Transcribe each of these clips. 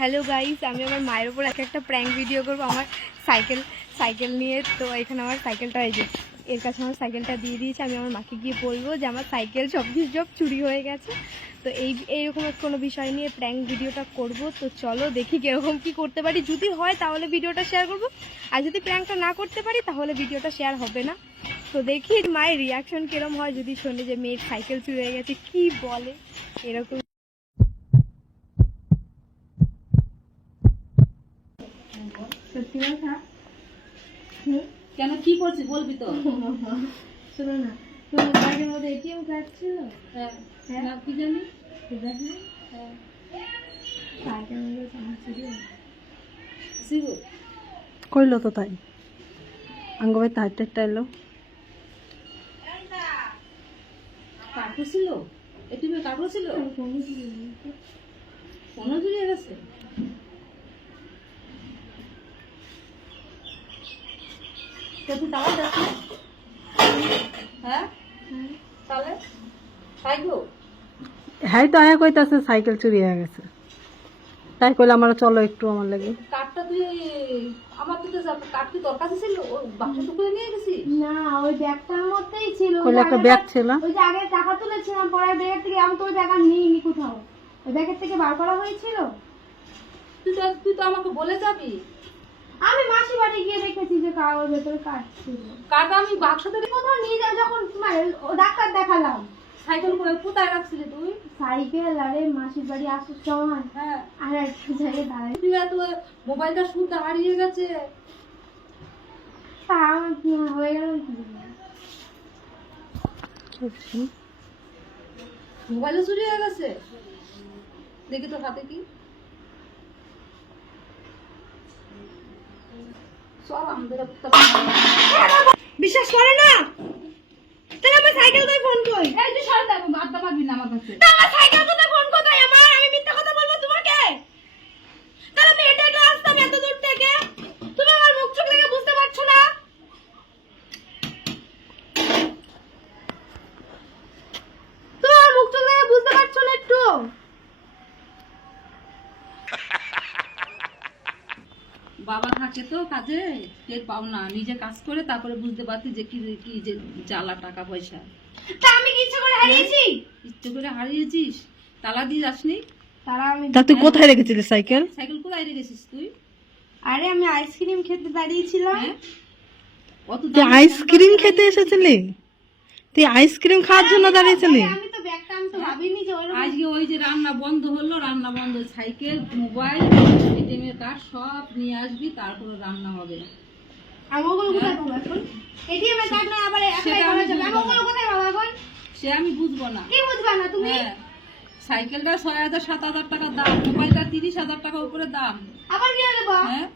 Hello guys, আমি আমার মায়ের উপর একটা প্র্যাঙ্ক ভিডিও করবো আমার সাইকেল নিয়ে। তো এখানে আমার সাইকেলটা এই যে এর কাছে আমার সাইকেলটা দিয়ে দিয়েছে। আমি আমার মাকে গিয়ে বলবো যে আমার সাইকেল সব চুরি হয়ে গেছে। তো এইরকম কোনো বিষয় নিয়ে প্র্যাঙ্ক ভিডিওটা করব। তো চলো দেখি কীরকম কী করতে পারি। যদি হয় তাহলে ভিডিওটা শেয়ার করব, আর যদি প্র্যাঙ্কটা না করতে পারি তাহলে ভিডিওটা শেয়ার হবে না। তো দেখি মায়ের রিয়াকশন কীরকম হয় যদি শোনে যে মেয়ের সাইকেল চুরি হয়ে গেছে, কি বলে এরকম। সত্যি কথা কেন, কি করছিস বলবি তো? শোনো না, তোমার ব্যাগের মধ্যে এটিএম কার্ড ছিল? হ্যাঁ, না কি জানি কইলো তো তাই আঙ্গবে তাইটা এলো কাপড় ছিল, এটিএম এর কাপড় ছিল, ফোনও জুড়িয়ে গেছে। তুই তাহলে যাচ্ছিস? হ্যাঁ তাহলে সাইকেল হ্যাঁ তো আয়া কইতাছে সাইকেল চুরি হয়ে গেছে, তাই কইলে আমরা চলো একটু আমার লাগে। কার্ডটা তুই আমার তো কার্ড কি তোর কাছে ছিল? ওই বাক্সটা করে নিয়ে গেছিস? না, ওই ব্যাগটার মধ্যেই ছিল। কইলে একটা ব্যাগ ছিল, ওই যে আগে টাকা তুলেছিলাম পরে ব্যাগের থেকে, আমি তো ওই ব্যাগ আর নিইনি কোথাও, ওই ব্যাগের থেকে বার করা হয়েছিল। তুই তো আমাকে বলে যাবি। আমি মাসি বাড়ি গিয়ে দেখেছি যে কার ভেতরে কার্ড ছিল। কার্ড আমি বাক্স থেকে কোথাও নিয়ে যাও, যখন তোমার ডাক্তার দেখালাম। সাইকেল করে কোথায় রাখছিলি তুই? সাইকেল আরে মাসির বাড়ি আসার সময় হ্যাঁ, আর একটা জায়গায় দাঁড়াই। তুই এত মোবাইলটা শুনতে হারিয়ে গেছে। তা আমার কি হয়ে গেল কি? মোবাইলে চুরি হয়ে গেছে, দেখি তোর হাতে কি। চল আমাদের বিশ্বাস করে না তাহলে আমার সাইকেল দিয়ে ফোন কই? এই যে সরে যাবো, আড্ডা পাবি না আমার কাছে। আমার সাইকেল দিয়ে ফোন কোথায় আমার? আমি মিথ্যা কথা বলবো তোমাকে? তাহলে আমি হেঁটে হেঁটে আসতাম এত দূর থেকে। তুমি আমার মুখ চোখ দেখে বুঝতে পারছো না? তুমি আমার মুখ চোখ দেখে বুঝতে পারছো না একটু? বাবা থাকে তো কাজে, টের পাও না, নিজে কাজ করে তারপরে বুঝতে পারছি যে কি কি যে জ্বালা টাকা পয়সা। তা আমি কি ইচ্ছা করে হারিয়েছি? ইচ্ছে করে হারিয়েছিস? তালা দিয়ে যাসনি? তারা আমি তা তুই কোথায় রেখেছিলি সাইকেল? সাইকেল কোথায় রেখেছিস তুই? আরে আমি আইসক্রিম খেতে দাঁড়িয়েছিলাম। হ্যাঁ, অত তুই আইসক্রিম খেতে এসেছিলি? তুই আইসক্রিম খাওয়ার জন্য দাঁড়িয়েছিলি? আমি তো ব্যাগটা আমি তো ভাবিনি যে ওরকম। আজকে ওই যে রান্না বন্ধ হলো, রান্না বন্ধ, সাইকেল, মোবাইল, এটিএম এর কার্ড সব নিয়ে আসবি, তারপরে রান্না হবে। আমি ওগুলো কোথায় পাবো এখন? এটিএম এর কার্ড না আবার অ্যাপ্লাই করা যাবে। আমি ওগুলো কোথায় পাবো এখন? সে আমি বুঝবো না। কি বুঝবা না তুমি? হ্যাঁ, সাইকেলটা 6,000-7,000 টাকা দাম, মোবাইলটা 30,000 টাকা উপরে দাম। আবার কিনে দেবো? হ্যাঁ,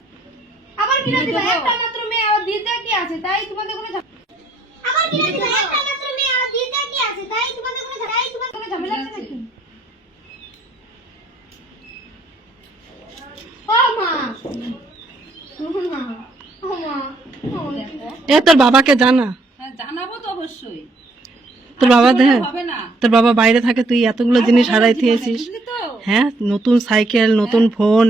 আবার কিনে কিনে দেবো? দেবো। একটা মাত্র মেয়ে, আবার দিদা কি আছে তাই তোমাদের কোনো আবার কিনে দেবো? একটা মাত্র মেয়ে, আবার দিদা কি আছে তাই তোমাদের কোনো ঝামেলা আছে নাকি? ও মা, ও মা, এ তোর বাবাকে জানা, হ্যাঁ জানাবো তো অবশ্যই। তোর বাবা দেখ, হবে না, তোর বাবা বাইরে থাকে, তুই এতগুলো জিনিস হারাই দিয়েছিস। বুঝলি তো? হ্যাঁ, নতুন সাইকেল, নতুন ফোন,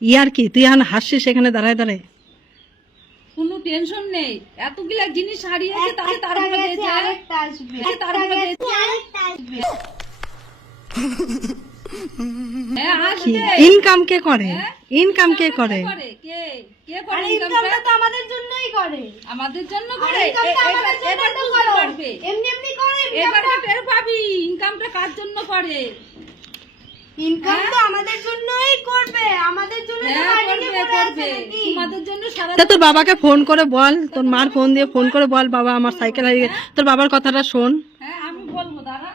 ইয়ার কি তুই এখন হাসছিস এখানে দাঁড়ায় দাঁড়ায়? কোনো টেনশন নেই, এতগুলা জিনিস হারিয়েছে তাহলে তারপরে দিয়েছে। আরেকটা আসবে, তারপরে দিয়েছে। আরেকটা আসবে। হ্যাঁ, আসবে। ইনকাম কে করে? ইনকাম কে করে? কে কে করে আরে ইনকামটা? ইনকামটা তো আমাদের জন্যই করে। আমাদের জন্য আরে করে। ইনকামটা আমাদের জন্যই এবার তো বুঝতে করো। পারবে। এমনি এমনি করে এবার টের পাবি ইনকামটা কার জন্য করে। ইনকাম তো আমাদের জন্যই করবে, আমাদের জন্য তো হ্যাঁ, বাইরে করবে পড়ে আছে করবে, নাকি? তোমাদের জন্য সারা। তা তোর বাবাকে ফোন করে বল, তোর মার ফোন দিয়ে ফোন করে বল, বাবা আমার সাইকেল হারিয়ে গেছে। তোর বাবার কথাটা শোন। হ্যাঁ, আমি বলবো দাঁড়া।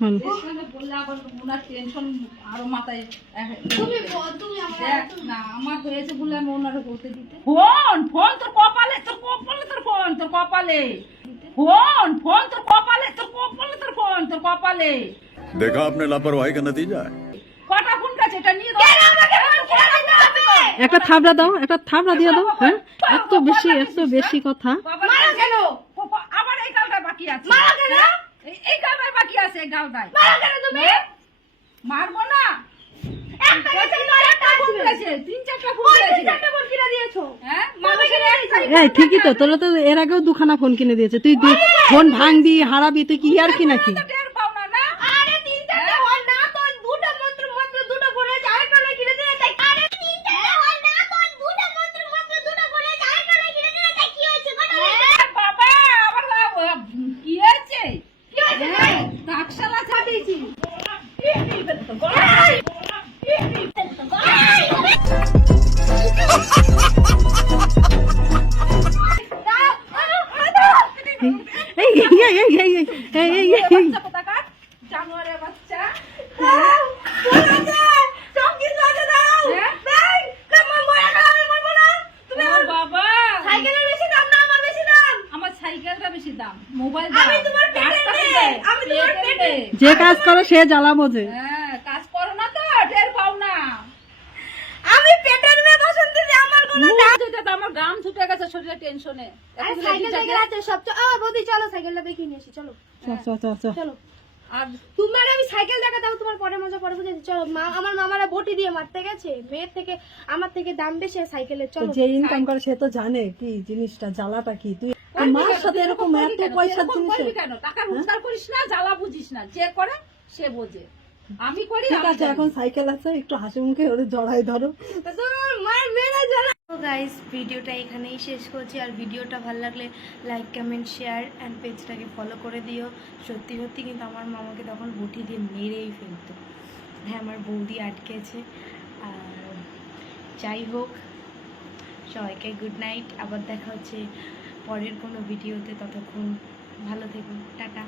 হুম। এখানে বললে আবার ওনার টেনশন আরো মাথায়। তুমি আমার দেখ না, আমার হয়েছে বলে আমি ওনারে বলতে দিতে। ফোন ফোন তোর কপালে, তোর কপালে, তোর ফোন তোর কপালে, ফোন ফোন তোর কপালে, তোর কপালে, তোর ফোন তোর কপালে। देखा आपने लापरवाही का नतीजा है। কটা ফোন কাছে এটা নিয়ে দাও। একটা থাবড়া দাও, একটা থাবড়া দিয়ে দাও। হ্যাঁ, এত বেশি কথা। মারা কেন? আবার এই গালটা বাকি আছে। মারা কেন? এই গালটা বাকি আছে, এই গালটায়। মারা কেন তুমি? মারবো না। একটা করেছে, 3-4টা ফোন করেছে। চারটে ফোন কিনে দিয়েছো হ্যাঁ? মামা কিনে দিয়েছে। এই ঠিকই তো, তোরা তো এর আগেও দুখানা ফোন কিনে দিয়েছে। তুই ফোন ভাঙবি হারাবি, তুই কি আর কি নাকি? তো টের পাও না, না? আরে 3-4টে হয় না তো, দুটো মাত্র দুটো ফোন আছে, আরেকটা না কিনে দিলে তাই। আরে 3-4টে হয় না তো, দুটো মাত্র দুটো ফোন আছে, আরেকটা না কিনে দিলে তাই। কি হয়েছে কথা বলে? বাবা, আবার কি হয়েছে? কি হয়েছে? টাকশালা ছাড়িয়েছি। এই এই এই এই এই এই এই এই এই বাচ্চা কোথাকার? জানোয়ারের বাচ্চা। হ্যাঁ? ফোন আছে, সব কিছু আছে দাও। হ্যাঁ? দেখ, কেমন মরে গেল, আমি মরবো না। তুমি ও বাবা, সাইকেলের বেশি দাম না আমার বেশি দাম। আমার সাইকেলটা বেশি দাম, মোবাইল দাম। আমি তোমার পেটের কাজটা মেয়ে, কোথায়? আমি তোমার পেটের পেটের। মেয়ে। যে কাজ করে সে জ্বালা বোঝে। হ্যাঁ, কাজ করো না তো টের পাও না। আমি পেটের মেয়ে বসন্তি যে আমার কোনো মুখ ধুতে তো আমার গাম ছুটে গেছে শরীরে টেনশনে। আরে সাইকেল টাইকেল আছে সব তো। বৌদি চলো সাইকেলটা দেখিয়ে নিয়ে আসি, চলো চ চ চ চ। চলো। আর তোমার আমি সাইকেল দেখা দাও, তোমার পরে মজা পরে বুঝেছি। চলো আমার মামারা বটি দিয়ে মারতে গেছে, মেয়ের থেকে আমার থেকে দাম বেশি সাইকেলের। চলো যে ইনকাম করে সে তো জানে কি জিনিসটা, জ্বালাটা কি। তুই মার সাথে এরকম এত পয়সার জিনিস। করবি কেন? টাকা রোজগার করিস না, জ্বালা বুঝিস না। যে করে সে বোঝে। আমি করি, ঠিক আমি আছে, এখন সাইকেল আছে, একটু হাসি মুখে ওদের জড়াই ধরো। গাইস ভিডিওটা এখানেই শেষ করছি। আর ভিডিওটা ভালো লাগলে লাইক কমেন্ট শেয়ার অ্যান্ড পেজটাকে ফলো করে দিও। সত্যি সত্যি কিন্তু আমার মামাকে তখন বটি দিয়ে মেরেই ফেলতো। হ্যাঁ, আমার বৌদি আটকেছে। আর যাই হোক, সবাইকে গুড নাইট। আবার দেখা হচ্ছে পরের কোনো ভিডিওতে। ততক্ষণ ভালো থেকো, টাটা।